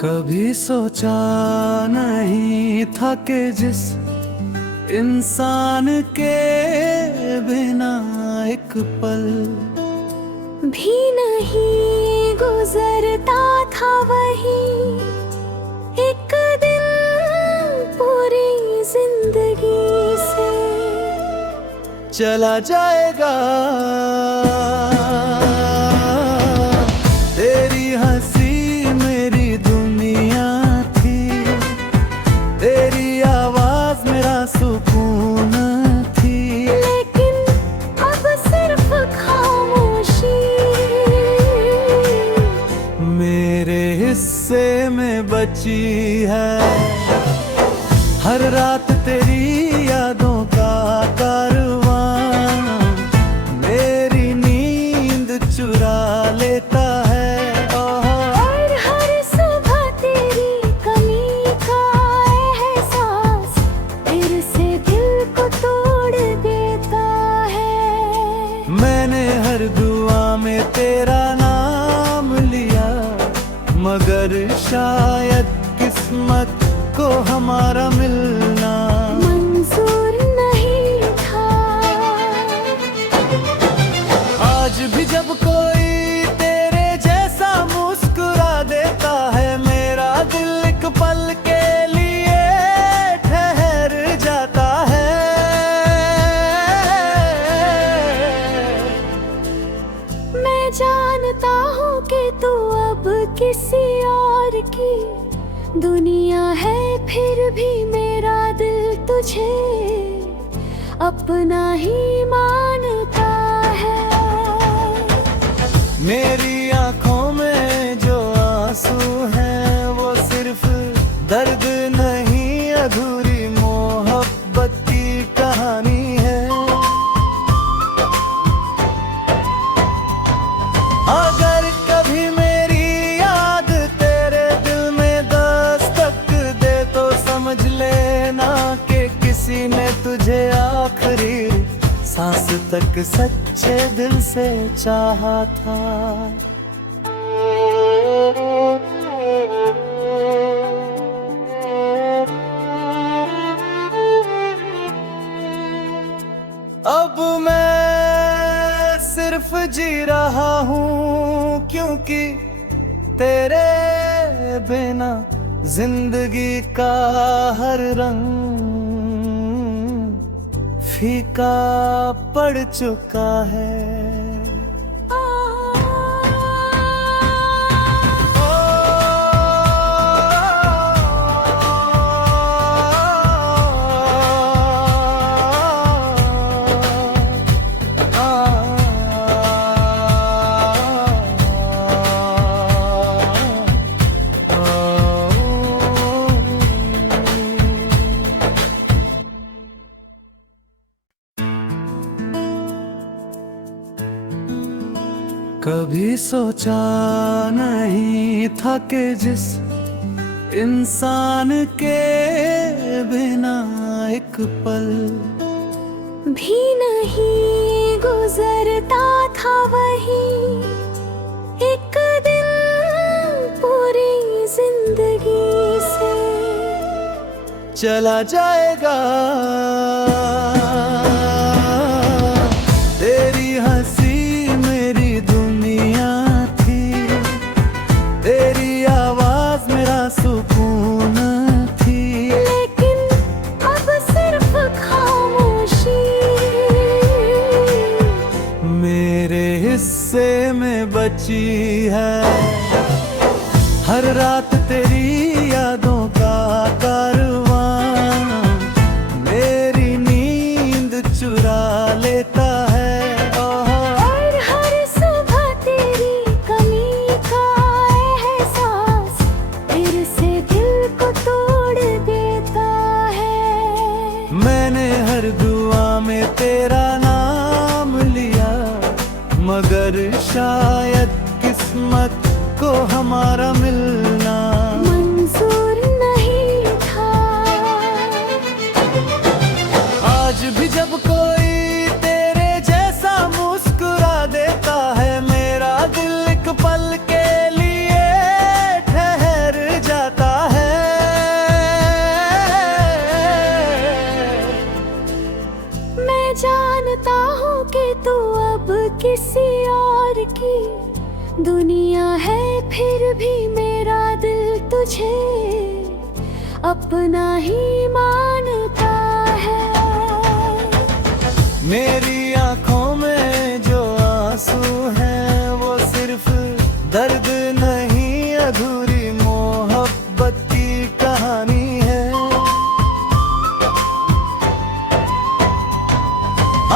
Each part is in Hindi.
कभी सोचा नहीं था कि जिस इंसान के बिना एक पल भी नहीं गुजरता था वही एक दिन पूरी जिंदगी से चला जाएगा। तेरी हंसी मेरी दुनिया थी, तेरी आवाज मेरा सुकून थी, लेकिन अब सिर्फ खामोशी मेरे हिस्से में बची है। हर रात तेरी यादों का कारवां मेरी नींद चुरा लेता है। और हर सुबह तेरी कमी का एहसास फिर से दिल को तोड़ देता है। मैंने हर दुआ में तेरा नाम लिया, मगर शायद किस्मत को हमारा मिलना मंजूर नहीं था। आज भी जब कोई तेरे जैसा मुस्कुरा देता है, मेरा दिल एक पल के लिए ठहर जाता है। मैं जानता हूँ कि तू अब किसी और की दुनिया है, फिर भी मेरा दिल तुझे अपना ही मानता है। मेरी आंखों में जो आंसू हैं वो सिर्फ दर्द नहीं, अधूरी मोहब्बत की कहानी है। अगर कभी मेरी याद तेरे दिल में दस्तक दे तो समझ लेना कि किसी ने तुझे आखिरी सांस तक सच्चे दिल से चाहा था। अब मैं सिर्फ जी रहा हूँ, क्योंकि तेरे बिना जिंदगी का हर रंग फीका पड़ चुका है। कभी सोचा नहीं था कि जिस इंसान के बिना एक पल भी नहीं गुजरता था वही एक दिन पूरी जिंदगी से चला जाएगा। तेरी हंसी मेरी दुनिया थी, तेरी आवाज मेरा सुकून थी, लेकिन अब सिर्फ खामोशी मेरे हिस्से में बची है। हर रात तेरी यादों का कारवां मेरी नींद चुरा लेता है। और हर सुबह तेरी कमी का एहसास फिर से दिल को तोड़ देता है। मैंने हर दुआ में तेरा नाम लिया, मगर शायद किस्मत को हमारा मिलना मंजूर नहीं था। आज भी जब कोई तेरे जैसा मुस्कुरा देता है, मेरा दिल एक पल के लिए ठहर जाता है। और की दुनिया है, फिर भी मेरा दिल तुझे अपना ही मानता है। मेरी आंखों में जो आंसू हैं वो सिर्फ दर्द नहीं, अधूरी मोहब्बत की कहानी है।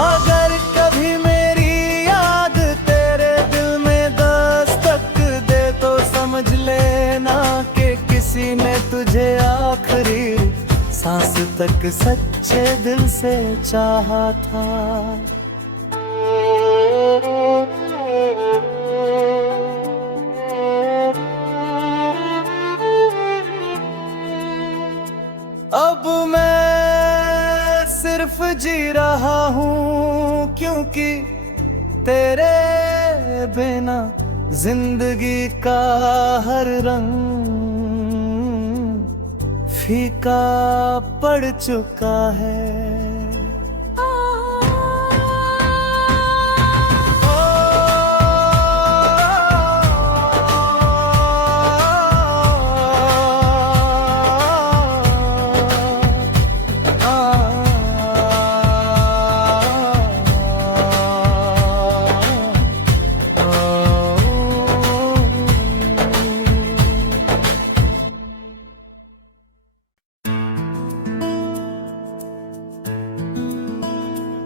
अगर कभी मेरी याद तेरे दिल में दस्तक दे तो समझ लेना कि किसी ने तुझे आखिरी सांस तक सच्चे दिल से चाहा था। अब मैं सिर्फ जी रहा हूँ क्योंकि तेरे बिना जिंदगी का हर रंग फीका पड़ चुका है।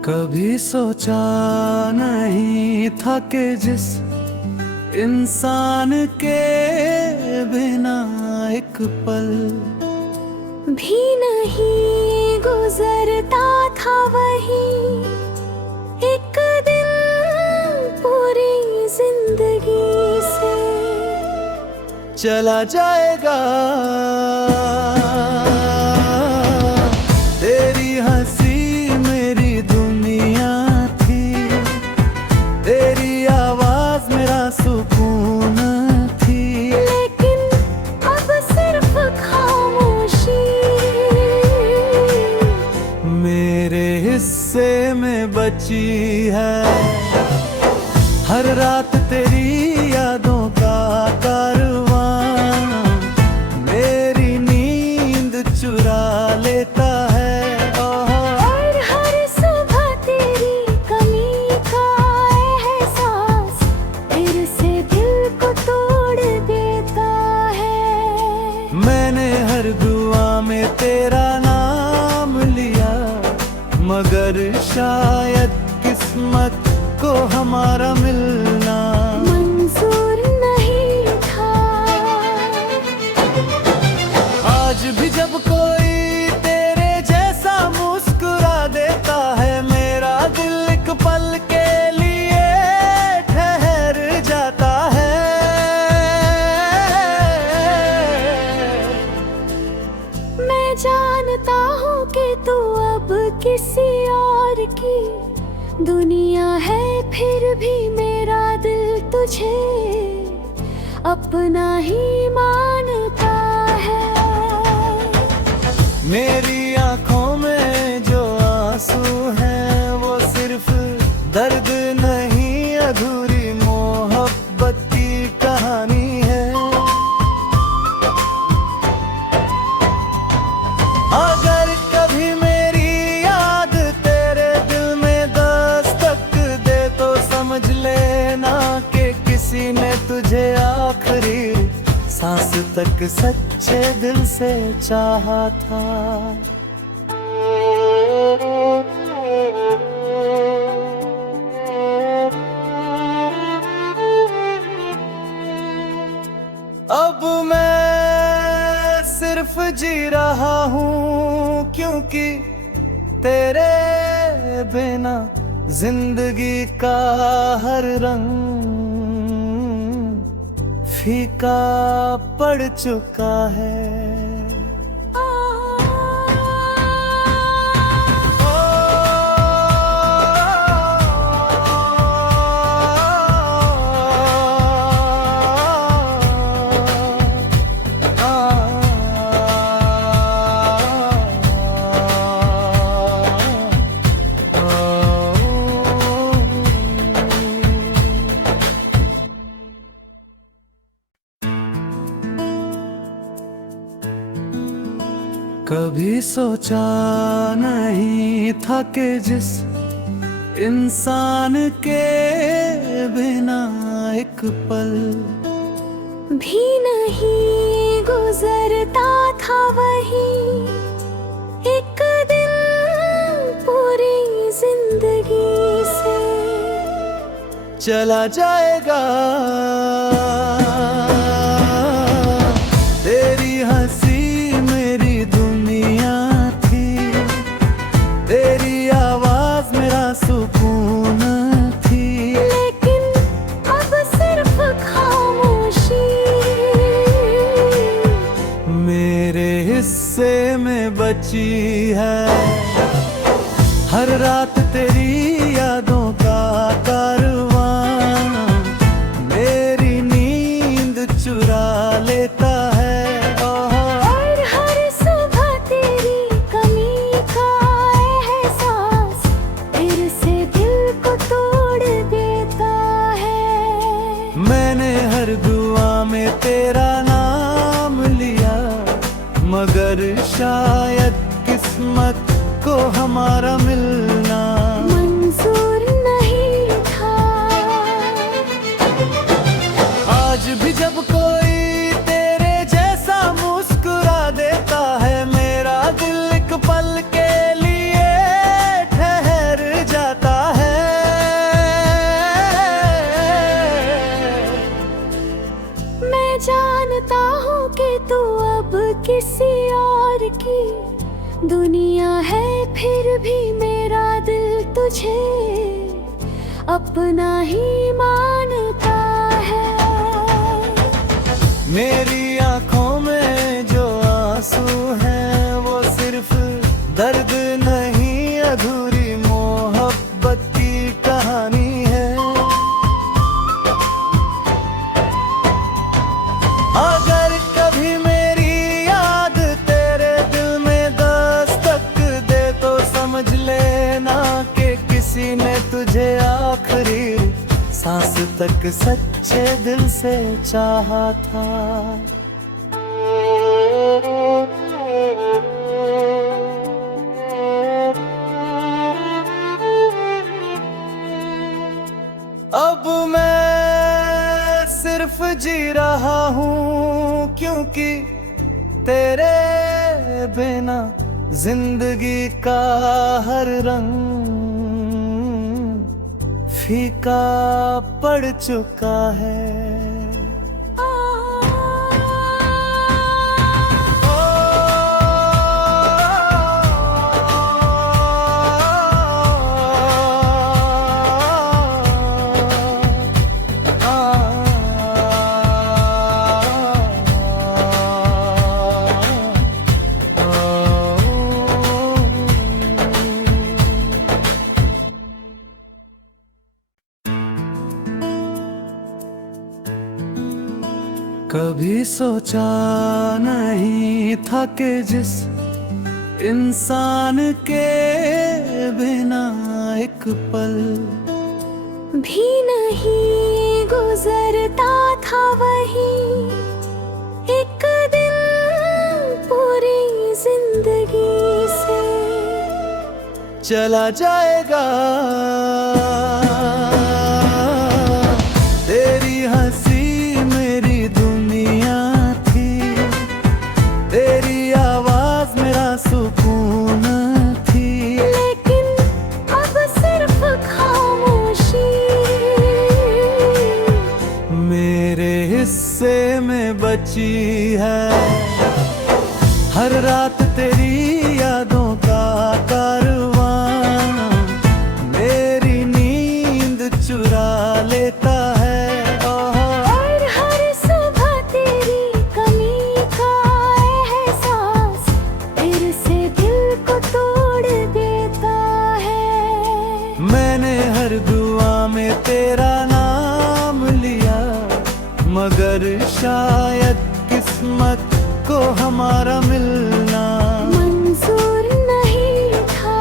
कभी सोचा नहीं था कि जिस इंसान के बिना एक पल भी नहीं गुजरता था, वही एक दिन पूरी जिंदगी से चला जाएगा। तेरी हंसी मेरी दुनिया थी, तेरी आवाज मेरा सुकून थी, लेकिन अब सिर्फ खामोशी मेरे हिस्से में बची है। हर रात तेरी यादों का कारवां मेरी नींद चुरा लेता है, और हर सुबह तेरी कमी का एहसास फिर से दिल को तोड़ देता है। मैंने हर दुआ में तेरा नाम लिया, मगर शायद किस्मत को हमारा मिलना मंजूर नहीं था। आज भी जब कोई तेरे जैसा मुस्कुरा देता है, मेरा दिल एक पल के लिए ठहर जाता है। मैं जानता हूँ कि तू अब किसी और की दुनिया है, फिर भी मेरा दिल तुझे अपना ही मानता है। मेरी आंखों में जो आंसू हैं वो सिर्फ दर्द नहीं, अधूरी मोहब्बत की कहानी है। अगर कभी मेरी याद तेरे दिल में दस्तक दे तो समझ लेना कि किसी ने तुझे आखिरी सांस तक सच्चे दिल से चाहा था। अब मैं सिर्फ जी रहा हूँ क्योंकि तेरे बिना जिंदगी का हर रंग फीका पड़ चुका है। कभी सोचा नहीं था कि जिस इंसान के बिना एक पल भी नहीं गुजरता था वही एक दिन पूरी जिंदगी से चला जाएगा। तेरी हंसी मेरी दुनिया थी, तेरी आवाज मेरा सुकून थी, लेकिन अब सिर्फ खामोशी मेरे हिस्से में बची है। हर रात तेरी यादों का कारवां मेरी नींद चुरा लेता है। और हर सुबह तेरी कमी का एहसास फिर से दिल को तोड़ देता है। मैंने हर दुआ में तेरा नाम लिया, मगर शायद किस्मत को हमारा मिलना मंजूर नहीं था। आज भी जब कोई तेरे जैसा मुस्कुरा देता है, मेरा दिल एक पल के लिए ठहर जाता है। मैं जानता हूँ कि तू अब किसी और की दुनिया है, फिर भी मेरा दिल तुझे अपना ही मानता है। मेरी आंखों में जो आंसू हैं वो सिर्फ दर्द नहीं, अधूरी मोहब्बत की कहानी है। अगर कभी मेरी याद तेरे दिल में दस्तक दे तो समझ लेना कि किसी ने तुझे आखिरी सांस तक सच्चे दिल से चाहा था। अब मैं सिर्फ जी रहा हूँ क्योंकि तेरे बिना जिंदगी का हर रंग फीका पड़ चुका है। कभी सोचा नहीं था कि जिस इंसान के बिना एक पल भी नहीं गुजरता था वही एक दिन पूरी जिंदगी से चला जाएगा। तेरी हंसी मेरी दुनिया थी, तेरी आवाज मेरा सुकून थी, लेकिन अब सिर्फ खामोशी मेरे हिस्से में बची है। हर रात तेरी यादों का कारवां मेरी नींद चुरा लेता है। और हर सुबह तेरी कमी का एहसास फिर से दिल को तोड़ देता है। मैंने हर दुआ में तेरा नाम लिया, मगर शायद किस्मत को हमारा मिलना मंजूर नहीं था।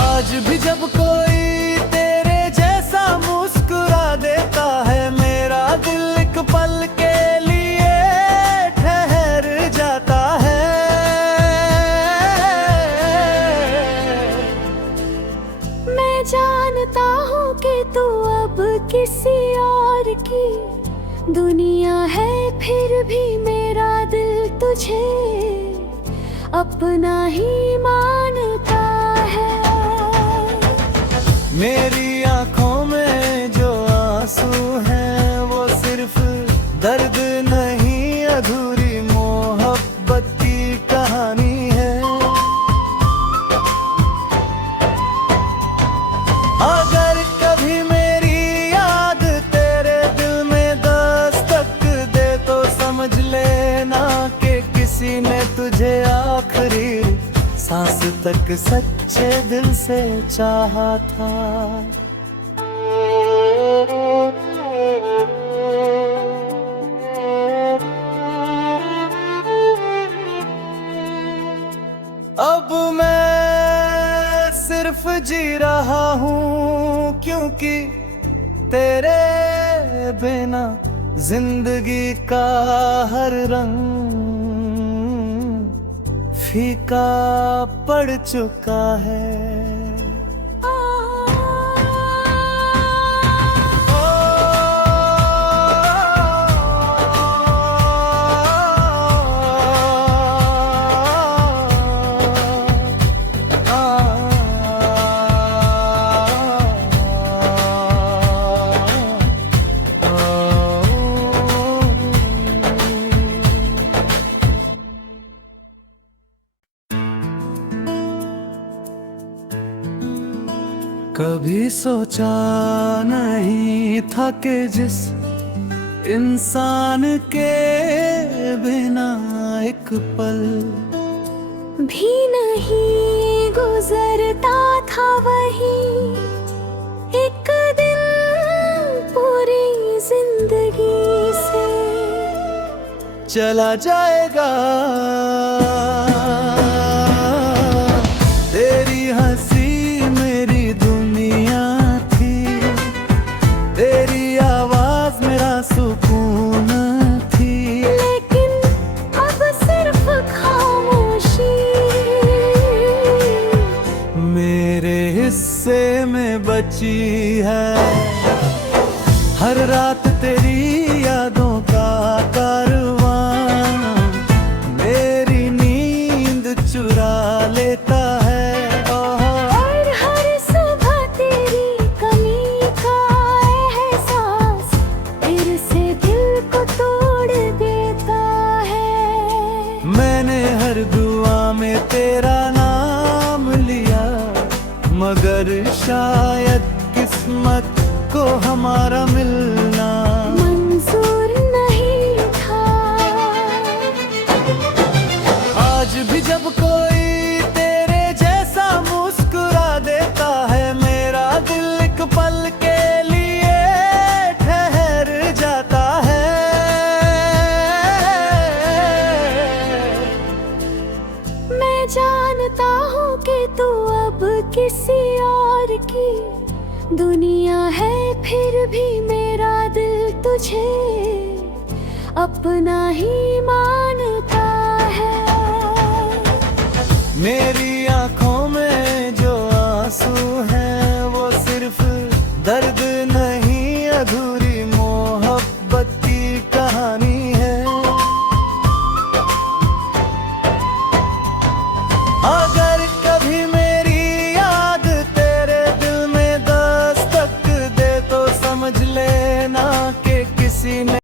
आज भी जब कोई तेरे जैसा मुस्कुरा देता है, मेरा दिल एक पल के लिए ठहर जाता किसी और की दुनिया है, फिर भी मेरा दिल तुझे अपना ही मानता है। मेरी आंखों में जो आंसू हैं वो सिर्फ दर्द नहीं, अधूरी मोहब्बत की कहानी है। अगर कभी मेरी याद तेरे दिल में दस्तक दे तो समझ लेना कि किसी ने तुझे आखिरी सांस तक सच्चे दिल से चाहा था। अब मैं सिर्फ जी रहा हूँ क्योंकि तेरे बिना जिंदगी का हर रंग फीका पड़ चुका है। कभी सोचा नहीं था कि जिस इंसान के बिना एक पल भी नहीं गुजरता था, वही एक दिन पूरी जिंदगी से चला जाएगा। तेरी हंसी मेरी दुनिया थी, तेरी आवाज मेरा सुकून थी, लेकिन अब सिर्फ खामोशी मेरे हिस्से में बची है। हर रात तेरी यादों का कारवां मेरी नींद चुरा लेता है। और हर सुबह तेरी कमी का एहसास फिर से दिल को तोड़ देता है। मैंने हर दुआ में तेरा नाम लिया, मगर शायद किस्मत को हमारा मिलना मंजूर नहीं था। आज भी जब कोई तेरे जैसा मुस्कुरा देता है, मेरा दिल एक पल के लिए ठहर जाता है। मैं जानता हूँ कि तू अब किसी और की दुनिया है, फिर भी मेरा दिल तुझे अपना ही मानता है। मेरी